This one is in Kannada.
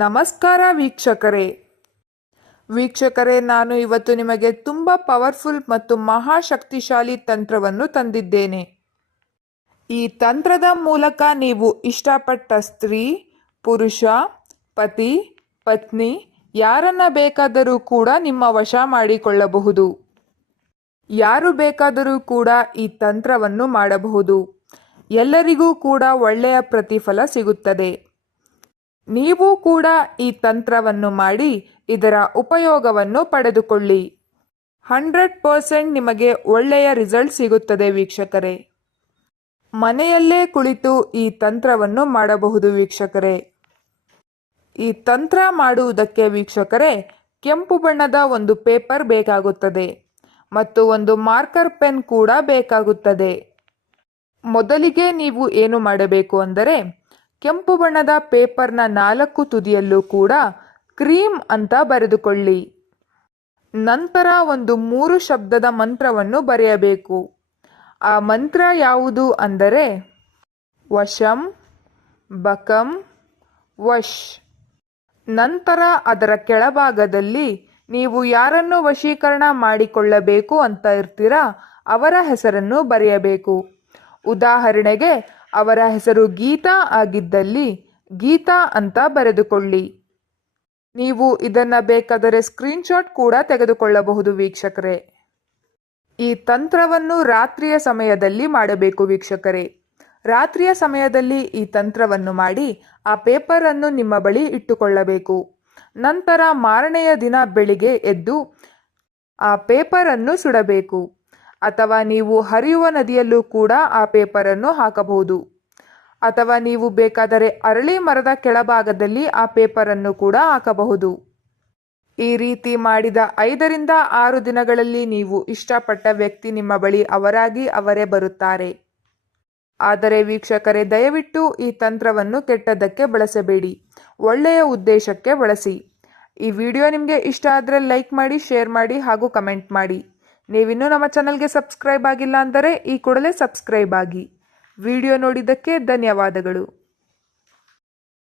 ನಮಸ್ಕಾರ ವೀಕ್ಷಕರೇ. ವೀಕ್ಷಕರೇ, ನಾನು ಇವತ್ತು ನಿಮಗೆ ತುಂಬ ಪವರ್ಫುಲ್ ಮತ್ತು ಮಹಾಶಕ್ತಿಶಾಲಿ ತಂತ್ರವನ್ನು ತಂದಿದ್ದೇನೆ. ಈ ತಂತ್ರದ ಮೂಲಕ ನೀವು ಇಷ್ಟಪಟ್ಟ ಸ್ತ್ರೀ, ಪುರುಷ, ಪತಿ, ಪತ್ನಿ ಯಾರನ್ನ ಬೇಕಾದರೂ ಕೂಡ ನಿಮ್ಮ ವಶ ಮಾಡಿಕೊಳ್ಳಬಹುದು. ಯಾರು ಬೇಕಾದರೂ ಕೂಡ ಈ ತಂತ್ರವನ್ನು ಮಾಡಬಹುದು. ಎಲ್ಲರಿಗೂ ಕೂಡ ಒಳ್ಳೆಯ ಪ್ರತಿಫಲ ಸಿಗುತ್ತದೆ. ನೀವು ಕೂಡ ಈ ತಂತ್ರವನ್ನು ಮಾಡಿ ಇದರ ಉಪಯೋಗವನ್ನು ಪಡೆದುಕೊಳ್ಳಿ. ಹಂಡ್ರೆಡ್ ಪರ್ಸೆಂಟ್ ನಿಮಗೆ ಒಳ್ಳೆಯ ರಿಸಲ್ಟ್ ಸಿಗುತ್ತದೆ ವೀಕ್ಷಕರೇ. ಮನೆಯಲ್ಲೇ ಕುಳಿತು ಈ ತಂತ್ರವನ್ನು ಮಾಡಬಹುದು ವೀಕ್ಷಕರೇ. ಈ ತಂತ್ರ ಮಾಡುವುದಕ್ಕೆ ವೀಕ್ಷಕರೇ, ಕೆಂಪು ಬಣ್ಣದ ಒಂದು ಪೇಪರ್ ಬೇಕಾಗುತ್ತದೆ ಮತ್ತು ಒಂದು ಮಾರ್ಕರ್ ಪೆನ್ ಕೂಡ ಬೇಕಾಗುತ್ತದೆ. ಮೊದಲಿಗೆ ನೀವು ಏನು ಮಾಡಬೇಕು ಅಂದರೆ ಕೆಂಪು ಬಣ್ಣದ ಪೇಪರ್ನ ನಾಲ್ಕು ತುದಿಯಲ್ಲೂ ಕೂಡ ಕ್ರೀಮ್ ಅಂತ ಬರೆದುಕೊಳ್ಳಿ. ನಂತರ ಒಂದು ಮೂರು ಶಬ್ದದ ಮಂತ್ರವನ್ನು ಬರೆಯಬೇಕು. ಆ ಮಂತ್ರ ಯಾವುದು ಅಂದರೆ, ವಶಂ, ಬಕಂ, ವಶ್. ನಂತರ ಅದರ ಕೆಳಭಾಗದಲ್ಲಿ ನೀವು ಯಾರನ್ನು ವಶೀಕರಣ ಮಾಡಿಕೊಳ್ಳಬೇಕು ಅಂತ ಇರ್ತೀರಾ, ಅವರ ಹೆಸರನ್ನು ಬರೆಯಬೇಕು. ಉದಾಹರಣೆಗೆ ಅವರ ಹೆಸರು ಗೀತಾ ಆಗಿದ್ದಲ್ಲಿ, ಗೀತಾ ಅಂತ ಬರೆದುಕೊಳ್ಳಿ. ನೀವು ಇದನ್ನು ಬೇಕಾದರೆ ಸ್ಕ್ರೀನ್ಶಾಟ್ ಕೂಡ ತೆಗೆದುಕೊಳ್ಳಬಹುದು ವೀಕ್ಷಕರೇ. ಈ ತಂತ್ರವನ್ನು ರಾತ್ರಿಯ ಸಮಯದಲ್ಲಿ ಮಾಡಬೇಕು ವೀಕ್ಷಕರೇ. ರಾತ್ರಿಯ ಸಮಯದಲ್ಲಿ ಈ ತಂತ್ರವನ್ನು ಮಾಡಿ ಆ ಪೇಪರನ್ನು ನಿಮ್ಮ ಬಳಿ ಇಟ್ಟುಕೊಳ್ಳಬೇಕು. ನಂತರ ಮಾರನೆಯ ದಿನ ಬೆಳಿಗ್ಗೆ ಎದ್ದು ಆ ಪೇಪರನ್ನು ಸುಡಬೇಕು. ಅಥವಾ ನೀವು ಹರಿಯುವ ನದಿಯಲ್ಲೂ ಕೂಡ ಆ ಪೇಪರನ್ನು ಹಾಕಬಹುದು. ಅಥವಾ ನೀವು ಬೇಕಾದರೆ ಅರಳಿ ಮರದ ಕೆಳಭಾಗದಲ್ಲಿ ಆ ಪೇಪರನ್ನು ಕೂಡ ಹಾಕಬಹುದು. ಈ ರೀತಿ ಮಾಡಿದ ಐದರಿಂದ ಆರು ದಿನಗಳಲ್ಲಿ ನೀವು ಇಷ್ಟಪಟ್ಟ ವ್ಯಕ್ತಿ ನಿಮ್ಮ ಬಳಿ ಅವರಾಗಿ ಅವರೇ ಬರುತ್ತಾರೆ. ಆದರೆ ವೀಕ್ಷಕರೇ, ದಯವಿಟ್ಟು ಈ ತಂತ್ರವನ್ನು ಕೆಟ್ಟದ್ದಕ್ಕೆ ಬಳಸಬೇಡಿ. ಒಳ್ಳೆಯ ಉದ್ದೇಶಕ್ಕೆ ಬಳಸಿ. ಈ ವಿಡಿಯೋ ನಿಮಗೆ ಇಷ್ಟ ಆದರೆ ಲೈಕ್ ಮಾಡಿ, ಶೇರ್ ಮಾಡಿ ಹಾಗೂ ಕಮೆಂಟ್ ಮಾಡಿ. ನೀವಿನ್ನೂ ನಮ್ಮ ಚಾನಲ್ಗೆ ಸಬ್ಸ್ಕ್ರೈಬ್ ಆಗಿಲ್ಲ ಅಂದರೆ ಈ ಕೂಡಲೇ ಸಬ್ಸ್ಕ್ರೈಬ್ ಆಗಿ. ವಿಡಿಯೋ ನೋಡಿದ್ದಕ್ಕೆ ಧನ್ಯವಾದಗಳು.